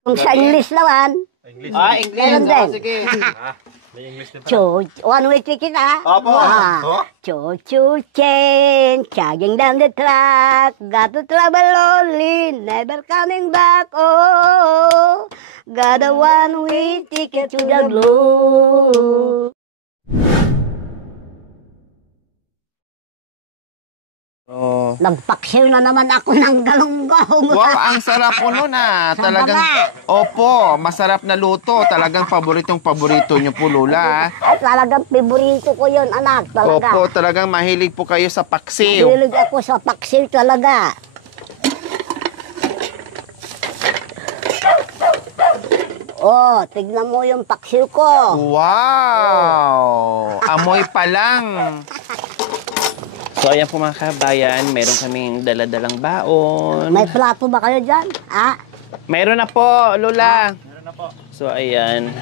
Kung sa English naman. English. English. Meron din. Sige. May English din pala. One way ticket, Opo. Choo-choo train, chugging down the track, got to travel lonely, never coming back, oh, got a one-way ticket to the globe. Oh. Nagpaksiw na naman ako ng galunggong. Wow, ang sarap po nun Talagang, opo, masarap na luto. Talagang paborito nyo po, Lola. Ay, talagang paborito ko yun, anak. Talaga. Opo, talagang mahilig po kayo sa paksiw. Mahilig ako sa paksiw talaga. Oh, tignan mo yung paksiw ko. Wow! Amoy pa lang. So, ayan po mga kabayan, meron kaming daladalang baon. May plato ba kayo dyan? Meron na po, Lola. Meron na po. So, ayan.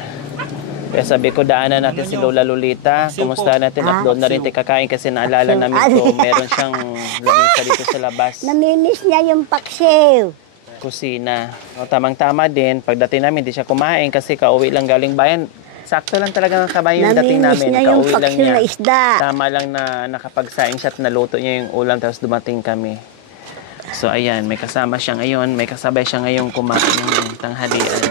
Kaya sabi ko, daanan natin si Lola Lolita. Kumusta natin? At doon na rin kakain kasi naalala namin ito. Meron siyang lamisa dito sa labas. Namimiss niya yung paksiw. Kusina. O, tamang-tama din. Pagdating namin, di siya kumain kasi kauwi lang galing bayan. Sakto lang talaga ng kabayan yung dating namin. Niya yung kauwi lang niya. Na isda. Tama lang na nakapagsaing siya at naluto niya yung ulam tapos dumating kami. So, ayan. May kasama siya ngayon. May kasabay siya ngayong kumain ng tanghalian.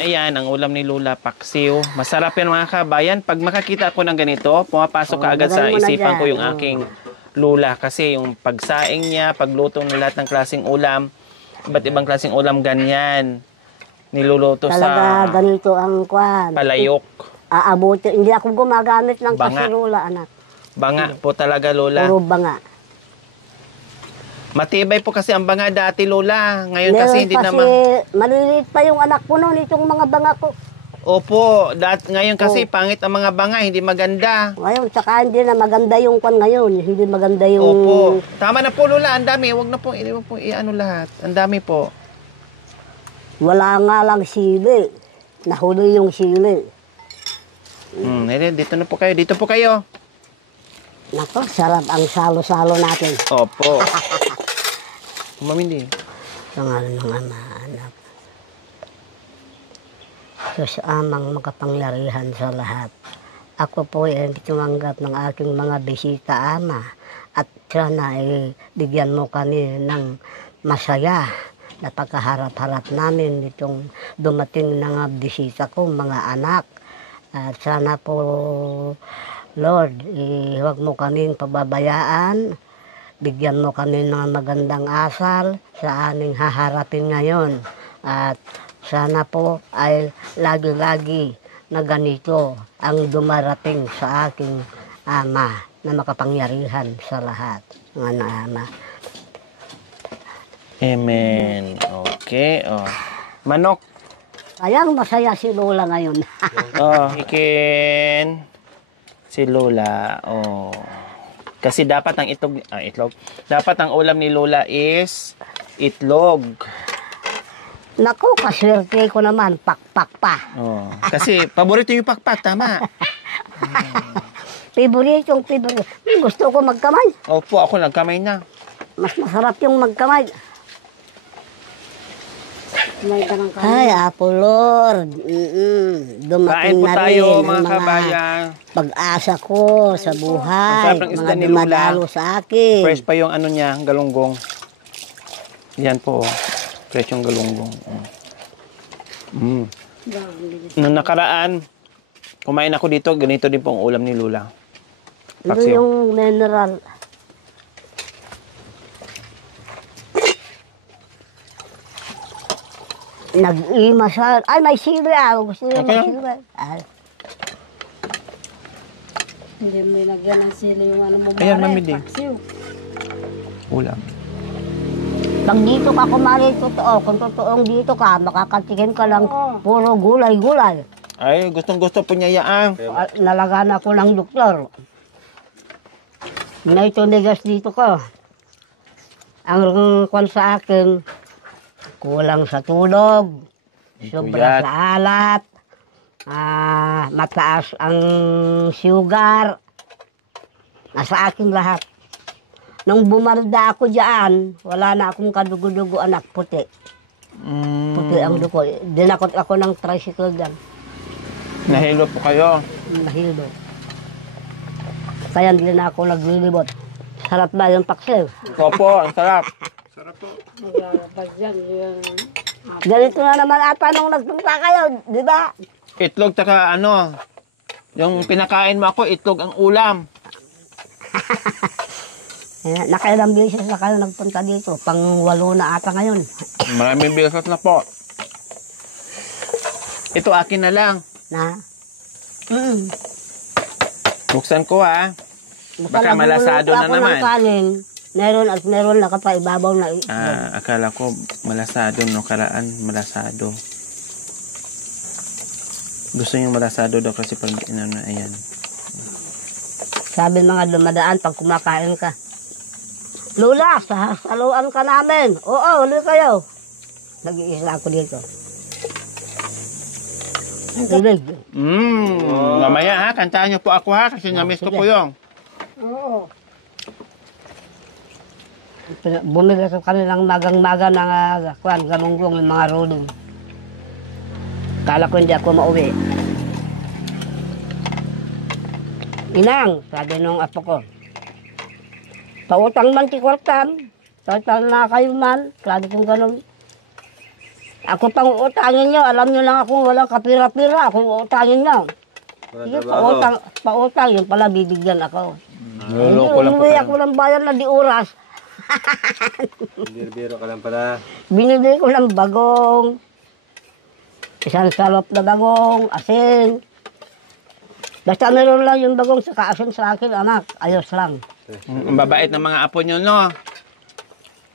Ayan, ang ulam ni Lola, paksiw. Masarap yan mga kabayan. Pag makakita ako ng ganito, pumapasok ka agad sa isipan ko yung aking Lola. Kasi yung pagsaing niya, pagluto ng lahat ng klaseng ulam, iba't ibang klaseng ulam, ganyan. Niluluto talaga, sa ganito ang kwan. Palayok. Aabuti. Hindi ako gumagamit ng kasirula, anak. Banga po talaga, Lola. Puro banga. Matibay po kasi ang banga dati, Lola. Ngayon kasi hindi naman. Kasi maliliit pa yung anak ko noon, itong mga banga ko. Opo, ngayon kasi pangit ang mga banga, hindi maganda. Ngayon, saka hindi na maganda yung kwan ngayon. Hindi maganda yung... Opo. Tama na po, Lola. Ang dami. Huwag na po, hindi mo po i-ano lahat. Ang dami po. Wala nga lang sili. Nahuli yung sili. Dito na po kayo. Dito po kayo. Nako, sarap ang salo-salo natin. Opo. Mamindi. Ang ano ng anak. Diyos amang makapangyarihan sa lahat. Ako po ay tumanggap ng aking mga bisita, Ama. At sana ay bigyan mo kami ng masaya na pagkaharap-harap namin itong dumating na bisita ko, mga anak. At sana po, Lord, huwag mo kaming pababayaan. Bigyan mo kami ng magandang asal sa aming haharapin ngayon. At sana po ay lagi-lagi na ganito ang dumarating sa aking Ama na makapangyarihan sa lahat. Mga Ama. Amen. Okay. Manok. Ayang masaya si Lola ngayon. Ikin. Si Lola. Kasi dapat ang itlog. Dapat ang ulam ni Lola is itlog. Naku, kaswerte ko naman, pakpak pa. Kasi paborito yung pakpak, tama. Paborito. Gusto ko magkamay. Opo, ako nagkamay na. Mas masarap yung magkamay. Ay, Apo Lord. Dumating na rin ang mga pag-asa ko sa buhay. Mga dumadalo sa akin. Fresh pa yung ano niya, galunggong. Yan po. Fresh yung galunggong. Noong nakaraan, kumain ako dito, ganito din po ang ulam ni Lola. Ito yung mineral. Nag-ima siya. Ay, may sili. Gusto niya may sili. Hindi mo ilagyan ng sili yung ano mo. Ayan, mamidi. Ulam. Pag dito ka kumari, totoo. Kung totoong dito ka, makakatikin ka lang puro gulay-gulay. Ay, gustong-gusto po niya yan. Nalagaan ako ng doktor. Naitunigas dito ko. Ang kwan sa akin, kulang sa tulog, sobra sa alat, mataas ang sugar. Nasa akin lahat. Nung bumarda ako dyan, wala na akong kadugo-dugo anak puti. Puti ang duko. Dinakot ako ng tricycle dyan. Nahilo po kayo. Nahildo. Kaya hindi na ako naglilibot. Sarap ba yung paksiw? Opo, ang sarap. Maglalabas yan. Yung... Ganito na naman ata nung nagpunta kayo, di ba? Itlog taka ano, yung pinakain mo ako, itlog ang ulam. Nakailang beses na kayo nagpunta dito. Pang-8 na ata ngayon. Maraming beses na po. Ito akin na lang. Na? Buksan ko ha. Baka malasado na ako naman. ng kanin. Meron at meron nakapaibabaw na Akala ko malasado, no? Karaan malasado. Gusto niyo malasado daw kasi pag ayan. Sabi mga dumadaan pag kumakain ka. Lola, saluan ka namin. Oo, uli kayo. Nag-iisa ako dito. Kilig. Mamaya ha, kantahan niyo po ako ha, kasi na-miss ko po yung. Oo. Bumili ko kanilang magang-maga ng galunggong, yung mga rolling. Kala ko hindi ako mauwi. Inang, sabi nung apo ko, pautang man tikwartan, pautang na kayo man, sabi kong ganun. Ako pang utangin nyo, alam nyo lang ako walang kapira-pira, ako utangin nyo. Sige, pautang, yun pala bibigyan ako. Umuwi ako ng bayan na di oras. Biro ka lang pala. Binili ko ng bagong, isang salop na bagong, asin. Basta meron lang yung bagong saka asin sa akin, anak. Ayos lang. Ang babait ng mga apo nyo, no?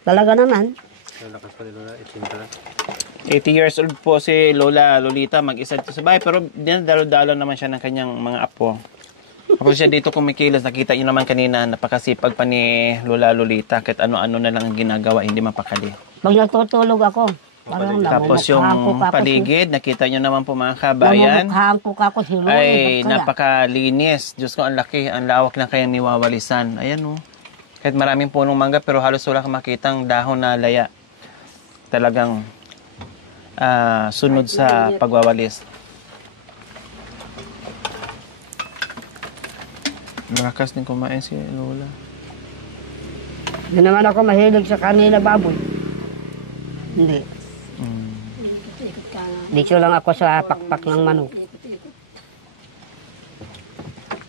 Talaga naman. Lakas pa ni Lola, 18 pala. 80 years old po si Lola Lolita, mag-isa dito sa bahay, pero dinadalo-dalo naman siya ng kanyang mga apo. Kapag siya dito kumikilos, nakita niyo naman kanina, napakasipag pa ni Lola Lolita, kahit ano-ano na lang ang ginagawa, hindi mapakali. Pag natutulog ako, parang Tapos yung paligid, nakita niyo naman po mga kabayan, namumukhaan ko kako si Lola. ay napakalinis. Diyos ko, ang laki, ang lawak na kayang niwawalisan. Ayan o. Kahit maraming punong mangga, pero halos wala kang makitang dahon na laya. Talagang sunod sa pagwawalis. Malakas din kumain si Lola. Hindi naman ako mahilig sa kanina baboy. Hindi. Dito lang ako sa pakpak ng manok.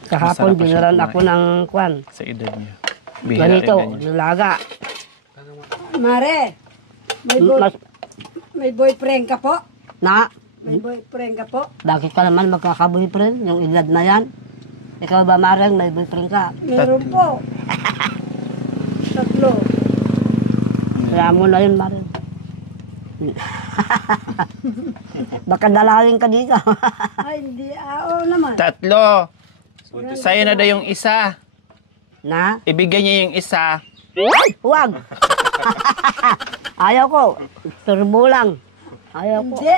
Kahapon, Masarap pa siya binaran kumain. ako ng kwan. Sa edad niya. Bihira Ganito, edad niya. nilaga. Mare, may boyfriend ka po? Na, May boyfriend ka po? bakit ka naman magkaka-boyfriend? Yung edad na yan. Ikaw ba, Mareng, may boyfriend ka? Meron po. 3. Kaya mo na yun, Mareng. Baka dalawin ka dito. Ay, hindi. Oo naman. 3. Sa'yo na daw yung isa. Na? Ibigay niya yung isa. Ay, huwag! Ayaw ko. Turbo lang. Ayaw ko. Hindi.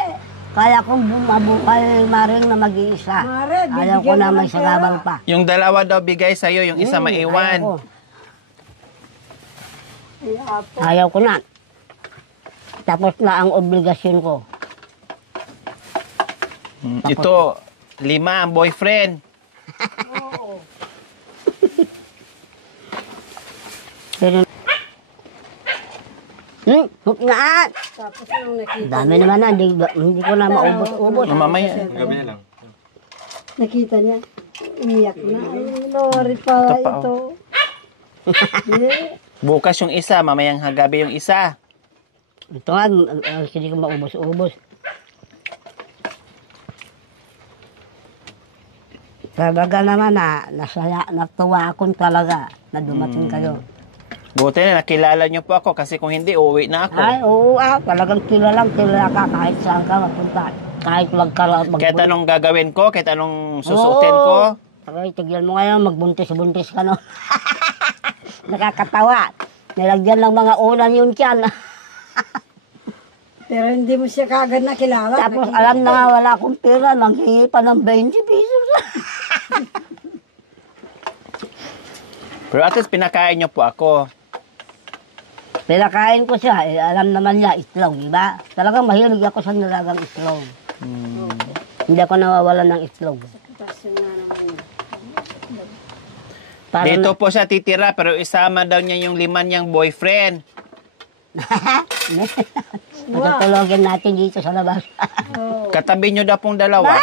Kaya kong mabuhay, Mareng, na mag-iisa. Mare, Ayaw ko bibigyan na mo may ng sagabal pera. pa. Yung 2 daw bigay sa'yo, yung isa maiwan. Ayaw ko. Ay, apo. Ayaw ko na. Tapos na ang obligasyon ko. Ito, 5 ang boyfriend. Oo. Pero, nga! Tapos nung nakita, Dami naman na, hindi ko na maubos-ubos. Mamaya. Gabi na lang. nakita niya, umiyak na. Ay, Lord, pa Ito pa, ito. Yeah. Bukas yung isa, mamayang gabi yung isa. Ito nga, hindi ko maubos-ubos. Talaga naman natuwa akong talaga na dumating kayo. Buti na nakilala niyo po ako kasi kung hindi, uuwi na ako. Ay, oo talagang kilala ka kahit saan ka mapunta. Kahit Kahit anong gagawin ko, kahit anong susuotin ko. Ay, tigyan mo ngayon, magbuntis-buntis ka no. Nakakatawa. Nilagyan ng mga unan yun tiyan. Pero hindi mo siya kagad nakilala. Tapos alam na nga wala akong pera, manghingi pa ng 20 pesos. Pero at least pinakain niyo po ako. Pinakain ko siya, alam naman niya, itlog, di ba? Talagang mahilig ako sa nilagang itlog. Hindi ako nawawalan ng itlog. Para Dito po siya titira pero isama daw niya yung 5 niyang boyfriend. Matutulogin natin dito sa labas. Katabi niyo daw pong dalawa.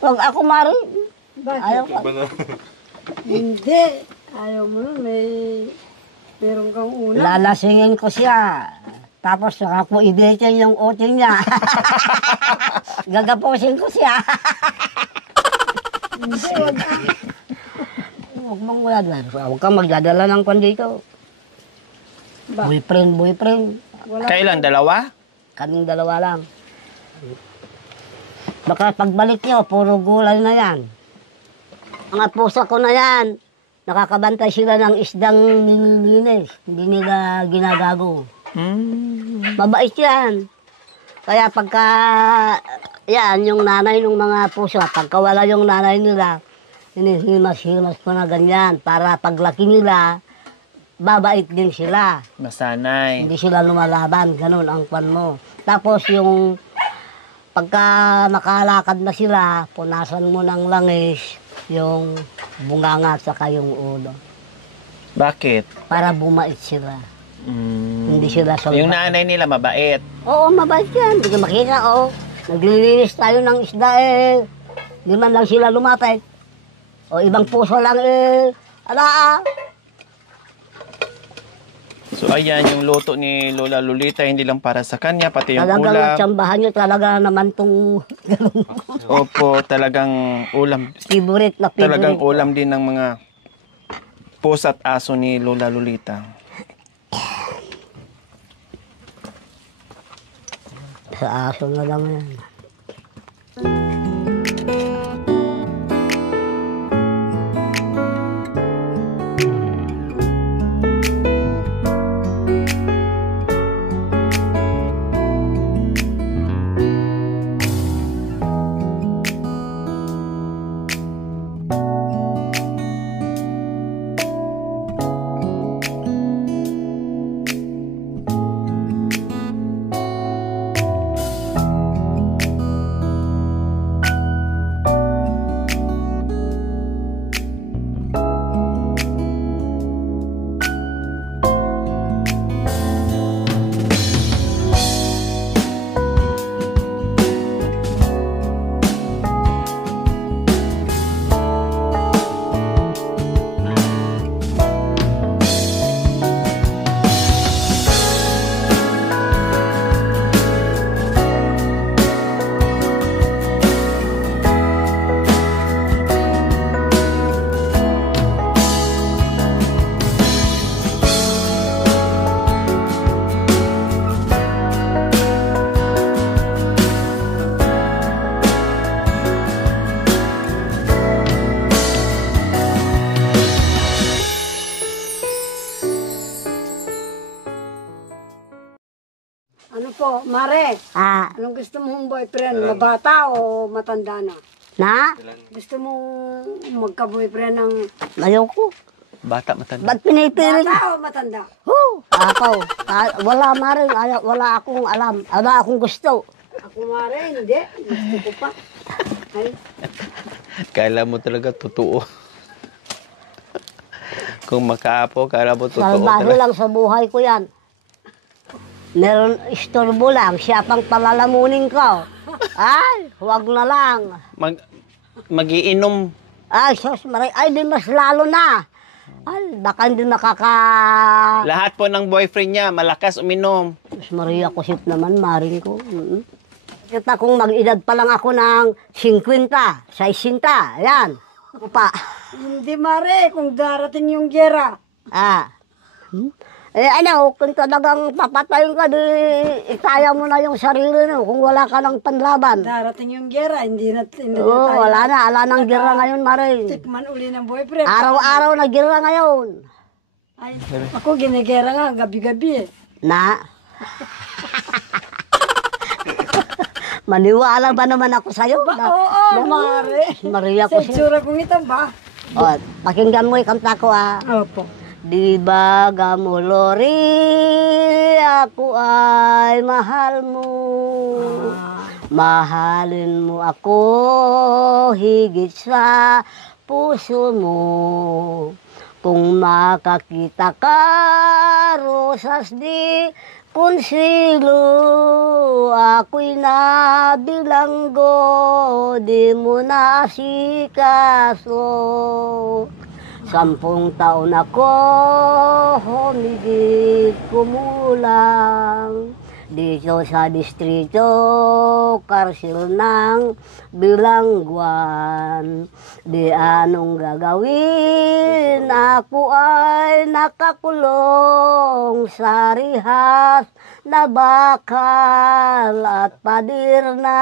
Wag ako, Mari. Bakit? Ayaw ko. Hindi. Ayaw mo nun, meron kang una. Lalasingin ko siya. Tapos saka ko i-date yung uting niya. Gagapusin ko siya. Hindi, wag ka. Huwag mong magdadala. Huwag kang magdadala ng kwan dito. Boyfriend. Wala. Kailan? Dalawa? Kaming dalawa lang. Baka pagbalik niyo, puro gulay na yan. Mga pusa ko na yan. Nakakabantay sila ng isdang nililinis. Hindi nila ginagago. Mabait yan. Kaya pagka, yan, yung nanay ng mga pusa, pagka wala yung nanay nila, hinihimas-himas ko na ganyan para paglaki nila, babait din sila. Masanay. Hindi sila lumalaban, ganun ang kwan mo. Tapos yung pagka nakalakad na sila, punasan mo ng langis yung bunganga at saka yung ulo. Bakit? Para bumait sila. Hindi sila salba. Yung nanay nila mabait. Oo, mabait yan. Hindi ka makita, oo. Naglilinis tayo ng isda eh. Hindi man lang sila lumapit. O ibang puso lang eh. Ala. So ayan yung luto ni Lola Lolita, hindi lang para sa kanya, pati yung Talagang ulam. tsambahan nyo talaga naman itong Opo, talagang ulam. favorite na favorite. Talagang ulam din ng mga pusa at aso ni Lola Lolita. Sa aso na lang yan. Ano po, Mare? Anong gusto mong boyfriend? Mabata o matanda na? Na? Gusto mong magka-boyfriend ng Ayoko. Bata matanda. Ba't pinipilit? bata o matanda? Ako. Wala maring. Wala akong alam. Wala akong gusto. Ako, Mare, hindi. Gusto ko pa. Ay, Kala mo talaga totoo. Kung makaapo, kala mo totoo Salbahe talaga. lang sa buhay ko yan. Meron istorbo lang. Siya pang palalamunin ko. Ay, huwag na lang. Magiinom. Ay, sos, maray. Ay, di mas lalo na. Ay, baka hindi nakaka... Lahat po ng boyfriend niya, malakas uminom. Mas Maria Kusip naman, maring ko. Kita kung mag-edad pa lang ako ng 50, 60, yan. Pa. hindi, Mare, kung darating yung gera. Kung talagang papatayin ka, di itaya mo na yung sarili mo kung wala ka ng panlaban. Darating yung gera, hindi na Oo, wala nang gira ngayon, Maring. tikman uli ng boyfriend. Araw-araw na gira ngayon. Ay, ako ginigera nga, gabi-gabi eh. Na? Maniwala ba naman ako sa'yo? Oo, Mare. Maria Sa Kusip. itsura kong ito ba? O, pakinggan mo yung kanta ko, Opo. Di ba gamulori, ako ay mahal mo. Mahalin mo ako higit sa puso mo. Kung makakita ka, rosas di konsilo, ako'y nabilanggo, di mo nasikaso. 10 taon ako, humigit kumulang. Dito sa distrito, karsil ng Bilangguan. Di anong gagawin, ako ay nakakulong sa rihas na bakal at pader na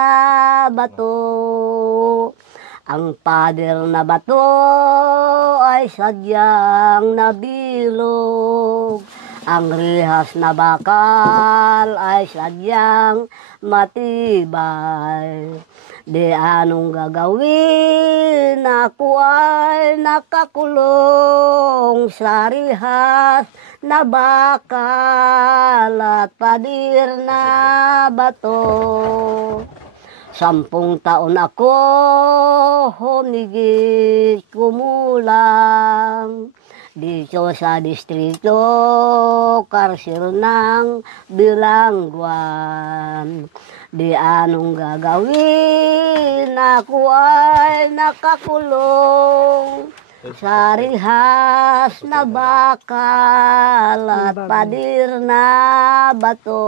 bato. Ang pader na bato ay sadyang nabilog. Ang rihas na bakal ay sadyang matibay. Di anong gagawin, ako ay nakakulong sa rihas na bakal at pader na bato. 10 taon ako, humigit kumulang. Dito sa distrito, karsil ng Bilangguan. Di anong gagawin, ako ay nakakulong sa rihas na bakal at pader na bato.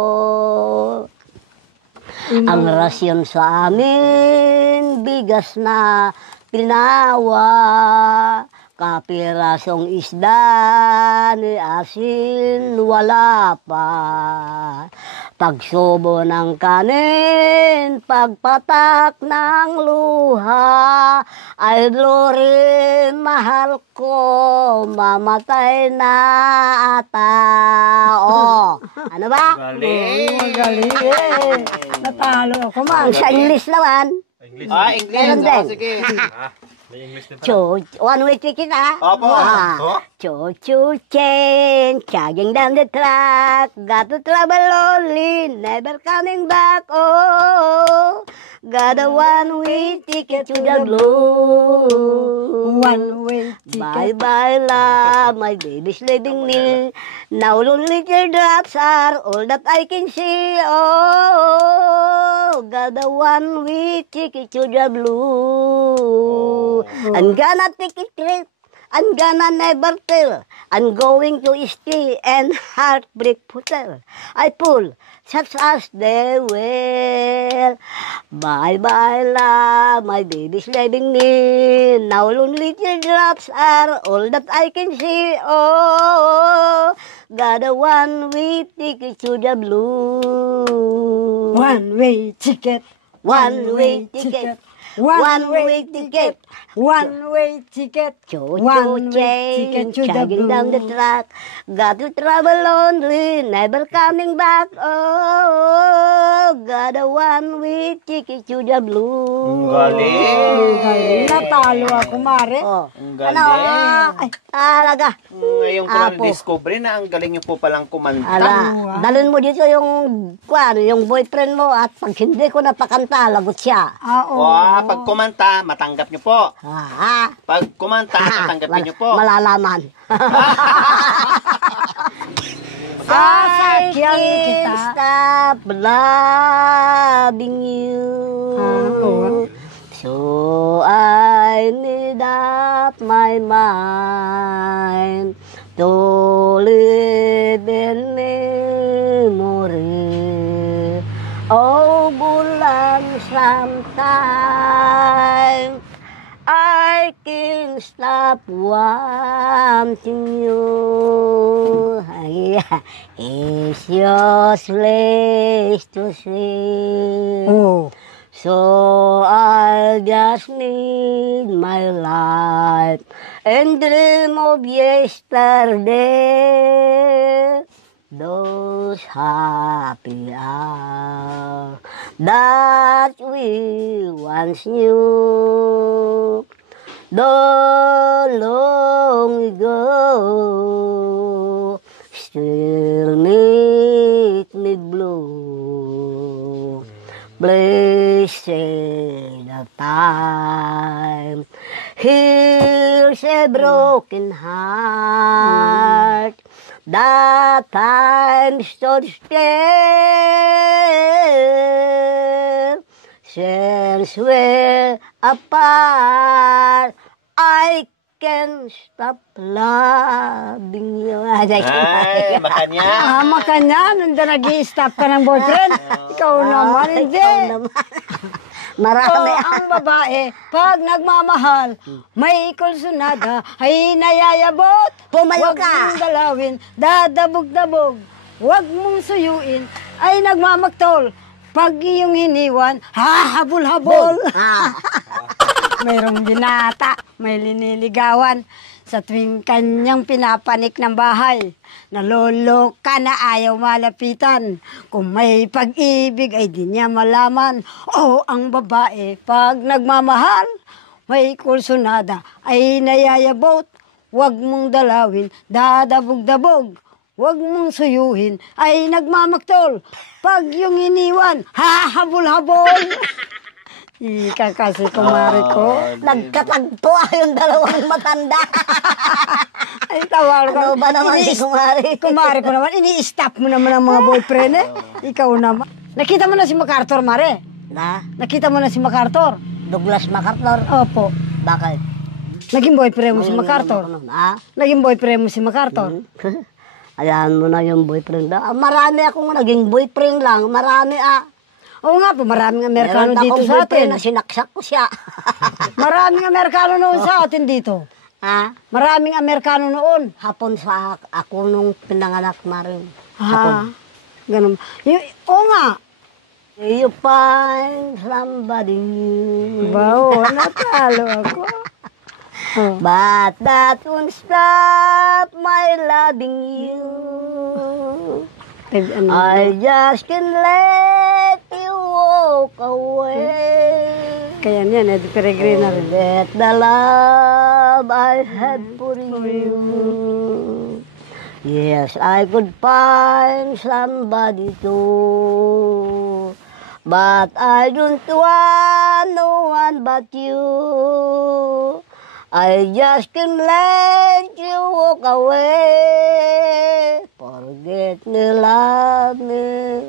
Ang rasyon sa amin, bigas na pinawa. Kapirasong isda ni asin wala pa. Pagsubo ng kanin, pagpatak ng luha, ay glory, mahal ko, mamatay na ata. Oh, ano ba? Galing! Magaling. Natalo ako, Ang sa English naman. English. English. Meron din. Sige. May English din pala. One way ticket ah. Opo. Oh? Choo-choo train, chugging down the track, got to travel only, never coming back, oh. Got a one-way ticket to the blue. One-way ticket. Bye-bye love, my baby's leaving me. Now lonely teardrops are all that I can see, oh. Got a one-way ticket to the blue. I'm gonna take a trip. I'm gonna never tell. I'm going to stay and heartbreak hotel. I pull such as they will. Bye-bye love, my baby's leaving me. Now lonely teardrops are all that I can see. Oh, got a one-way ticket to the blue. One-way ticket. One-way ticket. One-way ticket. One-way ticket. Choo-choo train, chugging down the track. Got to travel only, never coming back. Oh, got a one-way ticket to the blue. Galing! Natalo ako, Mare. Oh. Ang Ano? galing! Ay, talaga. Ngayon ko lang Apo. discover na ang galing niyo po palang kumanta. Ala, dalhin mo dito yung boyfriend mo at pag hindi ko napakanta, lagot siya. Oo. Wow, pag kumanta, matanggap niyo po. Ah, Pag kumanta, tatanggapin niyo po. malalaman. I Sasakyan kita. can't stop loving you. So I made up my mind to live in memory. Oh, bulan sometime I can't stop wanting you. It's your place to see. Oh. So I just need my life and dream of yesterday. Those happy hours that we once knew. Though long ago, still make me blue. Blessed the time heals a broken heart. That time stood still. Since we're apart, I can stop loving you. Ay, makanya. Makanya, nanda nag-i-stop ka ng boyfriend. Ikaw naman, hindi. Ikaw naman. Marami. Ang babae, pag nagmamahal, may kulsunada, ay nayayabot. Pumayo Huwag ka. mong galawin, dadabog-dabog. Huwag mong suyuin, ay nagmamaktol. Pag iyong iniwan, hahabol-habol. Mayroong binata, may liniligawan. Sa tuwing kanyang pinapanik ng bahay, naloloka na ayaw malapitan. Kung may pag-ibig ay di niya malaman. Oh, ang babae, pag nagmamahal, may kursunada ay nayayabot. Huwag mong dalawin, dadabog-dabog. Huwag mong suyuhin, ay nagmamaktol. Pag yung iniwan, hahabol-habol. Ika kasi, kumari ko. Nagkatagpo yung dalawang matanda. Ay, tawar ko. Ano ba naman si kumari? Kumari ko naman, ini-stop mo naman ang mga boyfriend eh. Ikaw naman. Nakita mo na si MacArthur, Mare? Na? Nakita mo na si MacArthur? Douglas MacArthur? Opo. Bakit? Naging boyfriend mo si MacArthur? Ha? Naging boyfriend mo si MacArthur? Ayan mo na yung boyfriend. Marami akong naging boyfriend lang. Marami Oo nga po, maraming Amerikano Meron dito akong sa boyfriend atin. na sinaksak ko siya. Maraming Amerikano noon sa atin dito. Ha? Maraming Amerikano noon. Hapon sa ako nung pinanganak na rin. Ha? Ganun. Oo nga. You find somebody new. Wow, natalo ako. Oh. But that won't stop my loving you. Ano? I just can't let you walk away. Kaya niyan, Eddie Peregrina rin. Forget the love I had for you. Yes, I could find somebody too. But I don't want no one but you. I just can't let you walk away. Forget me, love me.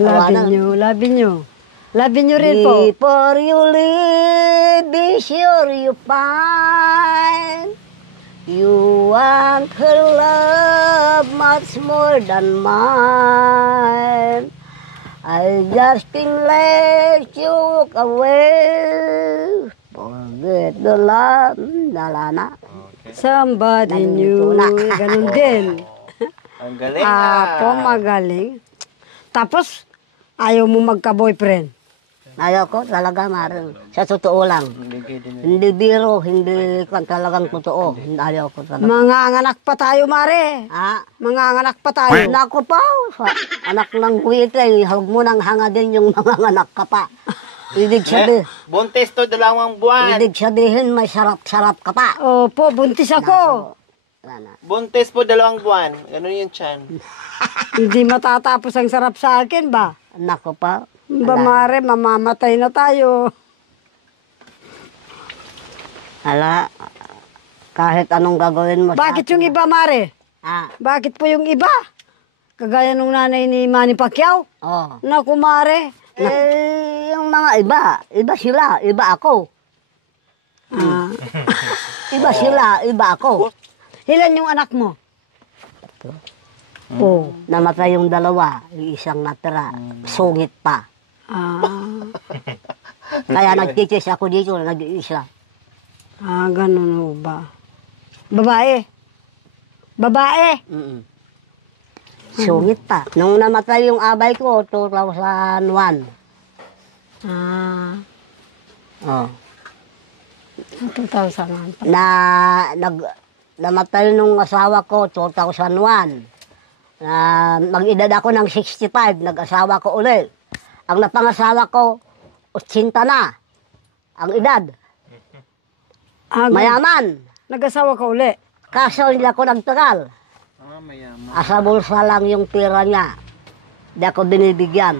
Labi nyo. Labi nyo rin po. Before you leave, be sure you find you want her love much more than mine. I just can't let you walk away. Forget the love. Dala na. Somebody new. Nandito na. Ganun din. Ang galing Apo, magaling. Tapos, ayaw mo magka-boyfriend. Ayaw ko talaga, Maring. Sa totoo lang. Hindi biro, hindi kan talagang totoo. Ayaw ko talaga. Mga anak pa tayo, Mare. Mga anak pa tayo. Nako pa, anak ng huwitay, huwag mo nang hangadin yung mga anak ka pa. Ibig sabihin, Buntis to 2 buwan. ibig sabihin may sarap-sarap ka pa. Opo, buntis ako. Wala na. Buntis po 2 buwan. Ganun yung tiyan. Hindi matatapos ang sarap sa akin ba? Nako pa. Ba, Mare, mamamatay na tayo. Ala, kahit anong gagawin mo Bakit yung iba, Mare? Bakit po yung iba? Kagaya nung nanay ni Manny Pacquiao? Oh. Naku, Mare. Yung mga iba sila, iba ako. Iba sila, iba ako. Ilan yung anak mo? Oh. Namatay yung 2, yung isang natira, sungit pa. Kaya nagtitis ako dito, nag-iisa. Ganun ho ba? Babae? Babae? Sungit pa. Nung namatay yung abay ko, 2001. Oh. 2001. Namatay nung asawa ko, 2001. Mag-edad ako ng 65, nag-asawa ko uli. Ang napangasawa ko, 80 na. Ang edad. Mayaman. Mayaman. Nag-asawa ka uli? Kaso hindi ako nagtagal. Ah, mayaman. Asa bulsa lang yung pera niya. Di ako binibigyan.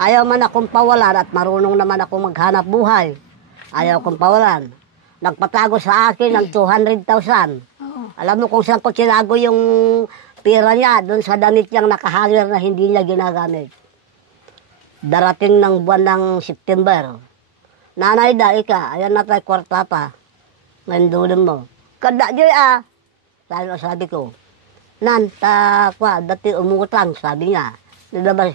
Ayaw man akong pawalan at marunong naman ako maghanap buhay. Ayaw akong pawalan. Nagpatago sa akin ng 200,000. Alam mo kung saan ko tinago yung pera niya, doon sa damit niyang nakahangir na hindi niya ginagamit. Darating ng buwan ng September. Nanay da, ika, ayan na tayo kwarta pa. Ngayon mo. Kada joy sabi ko. Nan, kwa, dati umutang, sabi niya. Nilabas,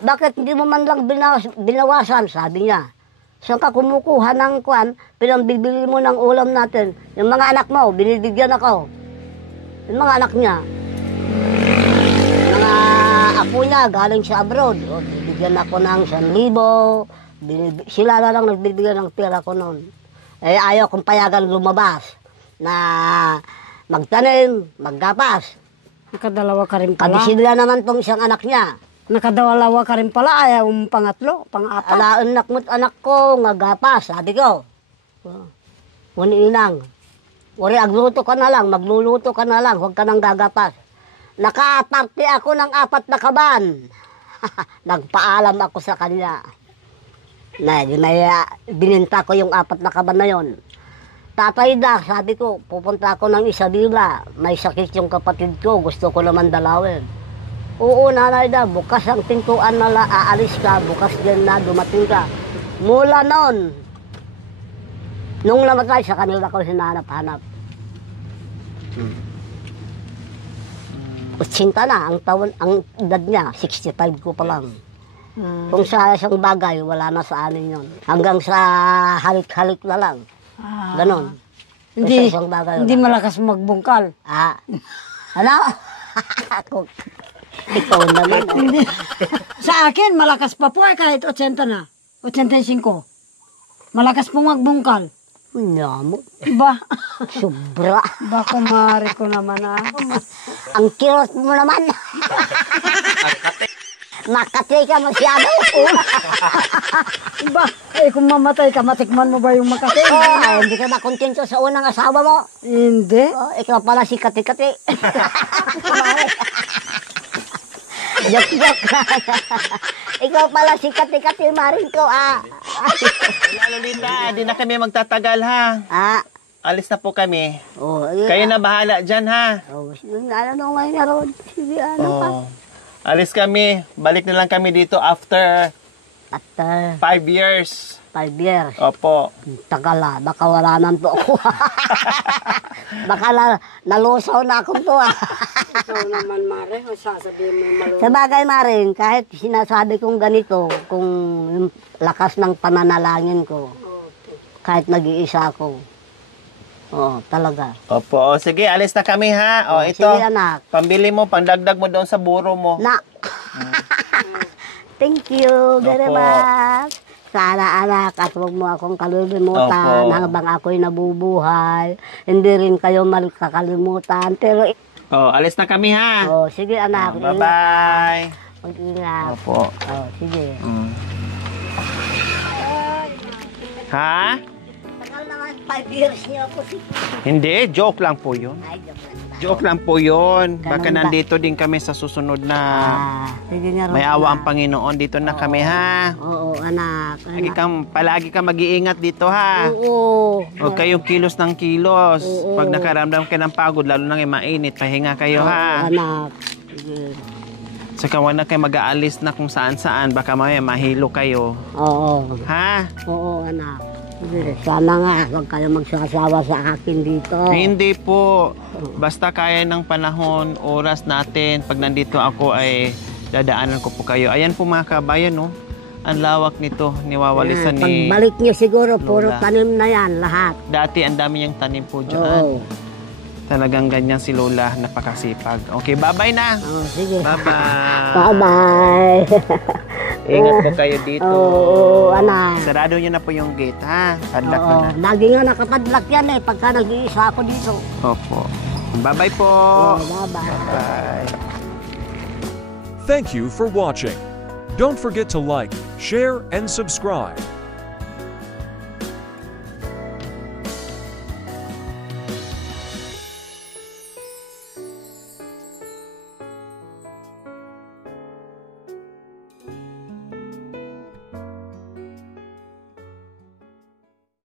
bakit hindi mo man lang binawasan, sabi niya. Saan ka kumukuha ng kwan, pinambibili mo ng ulam natin. Yung mga anak mo, binibigyan ako. Yung mga anak niya. Mga apo niya, galing sa abroad. O, bibigyan ako ng 1,000. Sila na lang nagbibigyan ng pera ko noon. Eh, ayaw kong payagan lumabas na magtanim, maggapas. Nakadalawa ka rin pala. Kabisila naman tong isang anak niya. Nakadalawa ka rin pala, ayaw pangatlo, pang-apat. Alaan mo't anak ko, magapas, sabi ko. Uninang. Wari, agluto ka na lang, magluluto ka na lang, huwag ka nang gagapas. Nakaparte ako ng 4 na kaban. Nagpaalam ako sa kanya. Bininta ko yung 4 na kaban na yon. Tatay da, sabi ko, pupunta ako ng Isabela. May sakit yung kapatid ko, gusto ko naman dalawin. Oo, nanay da, bukas ang pintuan na aalis ka, bukas din na dumating ka. Mula noon, nung namatay sa kanila ko hinanap-hanap. 80 na ang taon, ang edad niya, 65 ko pa lang. Kung sa isang bagay, wala na sa amin yon. Hanggang sa halik-halik na lang. Ganon. Hindi, Sa isang bagay, hindi wala. malakas magbungkal. Ano? Ikaw naman. Hindi. Sa akin, malakas pa po kahit 80 na. 85. Malakas pong magbungkal. Nyamo. Ba? Sobra. Ba, kumari ko naman Ang kirot mo naman. Makati ka masyado. Ba, kung mamatay ka, matikman mo ba yung makati? Hindi ka na kontento sa unang asawa mo. Hindi. Ikaw pala si Kati-Kati. Joke. Ikaw pala si Kati-Kati, marin ko, Lolita, di na kami magtatagal, ha? Alis na po kami. Kayo na bahala dyan, ha? Ano ngayon na ron? Sige, ano pa? Alis kami. Balik na lang kami dito after 5 years. 5 years. Opo. Tagal baka wala nang to ako. Baka nalusaw na akong to. Ikaw naman, Mare, sasabihin mo malulung. Sa bagay, Maring, kahit sinasabi kong ganito, kung yung lakas ng pananalangin ko, kahit nag-iisa ako, talaga. Opo. Sige, alis na kami, ha? Ito. Sige, anak. Pambili mo, pandagdag mo doon sa buro mo. Thank you very Opo. much. Sana, anak, at huwag mo akong kalilimutan Opo. habang ako'y nabubuhay. Hindi rin kayo makakalimutan. Pero, Alis na kami, ha? sige, anak. Bye-bye. Mag-ingat. Opo. Sige. Ha? Tagal naman, 5 years niyo ako. Hindi, joke lang po yun. Ay, joke lang. Joke lang po yun. Ganun Baka ba? nandito din kami sa susunod na Sige nga, may awa ang Panginoon. Dito na kami, ha? Oo, anak. Palagi kang mag-iingat dito, ha? Oo. Huwag kayong kilos ng kilos. Oo. Pag nakaramdam ka ng pagod, lalo na yung mainit, pahinga kayo, ha? Anak. Sige. Saka huwag na kayo mag-aalis na kung saan-saan. Baka mamaya mahilo kayo. Oo. Ha? Oo, anak. Sige, sana nga, huwag kayo magsasawa sa akin dito. Hindi po. Basta kaya ng panahon, oras natin. Pag nandito ako ay dadaanan ko po kayo. Ayan po mga kabayan, no? Ang lawak nito. Niwawalisan ni... Pagbalik niyo siguro, puro Lola. tanim na yan, lahat. Dati ang dami niyang tanim po Oo. dyan. Talagang ganyan si Lola, napakasipag. Okay, bye-bye na. Sige. Bye-bye. Bye-bye. Ingat po kayo dito. Oo, anak. Sarado niyo na po yung gate, ha? Padlock ko Oo, na. lagi nga nakapadlock yan pagka nag-iisa ako dito. Opo. Bye-bye po. Bye-bye. Bye. Thank you for watching. Don't forget to like, share, and subscribe.